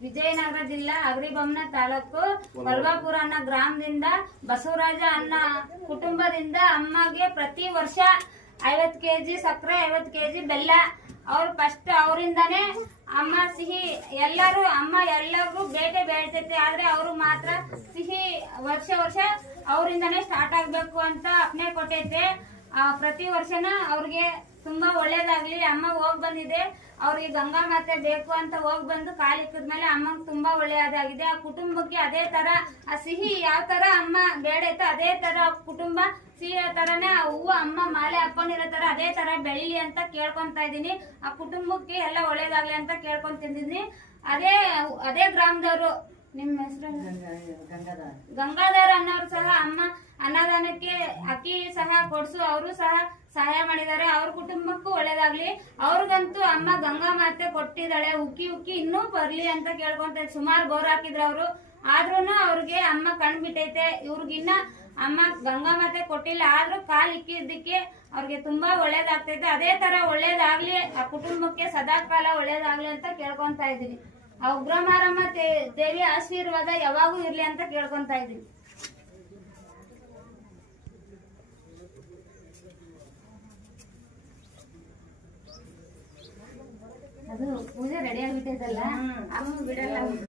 ವಿಜಯನಗರ ಜಿಲ್ಲಾ ಅಗ್ರಿಬೊಮ್ಮನ ತಾಲೂಕು ಕೊಲ್ವಾಪುರ ಅನ್ನೋ ಗ್ರಾಮದಿಂದ ಬಸವರಾಜ ಅನ್ನ ಕುಟುಂಬದಿಂದ ಅಮ್ಮಗೆ ಪ್ರತಿ ವರ್ಷ 50 ಕೆಜಿ ಸಕ್ಕರೆ 50 ಕೆಜಿ ಬೆಲ್ಲ ಅವ್ರು ಫಸ್ಟ್ ಅವರಿಂದಾನೇ ಅಮ್ಮ ಸಿಹಿ ಎಲ್ಲರೂ ಅಮ್ಮ ಎಲ್ಲರಿಗೂ ಬೇಟೆ ಬೇಳ್ತೈತೆ ಆದ್ರೆ ಅವರು ಮಾತ್ರ ಸಿಹಿ ವರ್ಷ ವರ್ಷ ಅವರಿಂದಾನೇ ಸ್ಟಾರ್ಟ್ ಆಗ್ಬೇಕು ಅಂತ ಅಪ್ನೆ ಕೊಟ್ಟೈತೆ ಪ್ರತಿ ವರ್ಷನ ಅವ್ರಿಗೆ ತುಂಬಾ ಒಳ್ಳೇದಾಗ್ಲಿ ಅಮ್ಮ ಹೋಗ್ ಬಂದಿದೆ ಅವ್ರಿಗೆ ಗಂಗಾ ಮಾತೆ ಬೇಕು ಅಂತ ಹೋಗ್ ಬಂದು ಕಾಲಿಕ್ಕದ್ಮೇಲೆ ಅಮ್ಮಂಗ್ ತುಂಬಾ ಒಳ್ಳೆಯದಾಗಿದೆ ಆ ಕುಟುಂಬಕ್ಕೆ ಅದೇ ತರ ಆ ಸಿಹಿ ಯಾವ ತರ ಅಮ್ಮ ಬೇಡೈತೆ ಅದೇ ತರ ಕುಟುಂಬ ಸಿಹಿ ತರನೇ ಆ ಹೂವು ಅಮ್ಮ ಮಾಲೆ ಹಾಕೊಂಡಿರೋ ತರ ಅದೇ ತರ ಬೆಳಿಲಿ ಅಂತ ಕೇಳ್ಕೊಂತ ಇದೀನಿ ಆ ಕುಟುಂಬಕ್ಕೆ ಎಲ್ಲ ಒಳ್ಳೇದಾಗ್ಲಿ ಅಂತ ಕೇಳ್ಕೊಂತಿದ್ದೀನಿ ಅದೇ ಗ್ರಾಮದವರು ನಿಮ್ಮ ಹೆಸರು ಗಂಗಾಧರ್ ಅನ್ನೋರು ಸಹ ಅಮ್ಮ ಅನ್ನದಾನಕ್ಕೆ ಅಕ್ಕಿ ಸಹ ಕೊಡ್ಸು ಅವರು ಸಹ ಸಹಾಯ ಮಾಡಿದ್ದಾರೆ ಅವ್ರ ಕುಟುಂಬಕ್ಕೂ ಒಳ್ಳೇದಾಗ್ಲಿ ಅವ್ರಿಗಂತೂ ಅಮ್ಮ ಗಂಗಾ ಮಾತೆ ಕೊಟ್ಟಿದ್ದಾಳೆ ಉಕ್ಕಿ ಇನ್ನೂ ಬರ್ಲಿ ಅಂತ ಕೇಳ್ಕೊಂತ ಸುಮಾರು ಬೋರ್ ಹಾಕಿದ್ರು ಅವರು ಆದ್ರೂನು ಅವ್ರಿಗೆ ಅಮ್ಮ ಕಣ್ಬಿಟ್ಟೈತೆ ಇವ್ರಿಗಿನ್ನ ಅಮ್ಮ ಗಂಗಾ ಮಾತೆ ಕೊಟ್ಟಿಲ್ಲ ಆದ್ರೂ ಕಾಲ್ ಇಕ್ಕಿದ್ದಕ್ಕೆ ಅವ್ರಿಗೆ ತುಂಬಾ ಒಳ್ಳೇದಾಗ್ತೈತೆ ಅದೇ ತರ ಒಳ್ಳೇದಾಗ್ಲಿ ಆ ಕುಟುಂಬಕ್ಕೆ ಸದಾಕಾಲ ಒಳ್ಳೇದಾಗ್ಲಿ ಅಂತ ಕೇಳ್ಕೊಂತ ಇದೀನಿ ಆ ಉಗ್ರಮಾರಮ್ಮ ದೇವಿ ಆಶೀರ್ವಾದ ಯಾವಾಗೂ ಇರ್ಲಿ ಅಂತ ಕೇಳ್ಕೊಂತ ಇದೀನಿ ಅದು ಪೂಜೆ ರೆಡಿ ಆಗ್ಬಿಟ್ಟೈತಲ್ಲ ಅಮ್ಮ ಬಿಡಲ್ಲ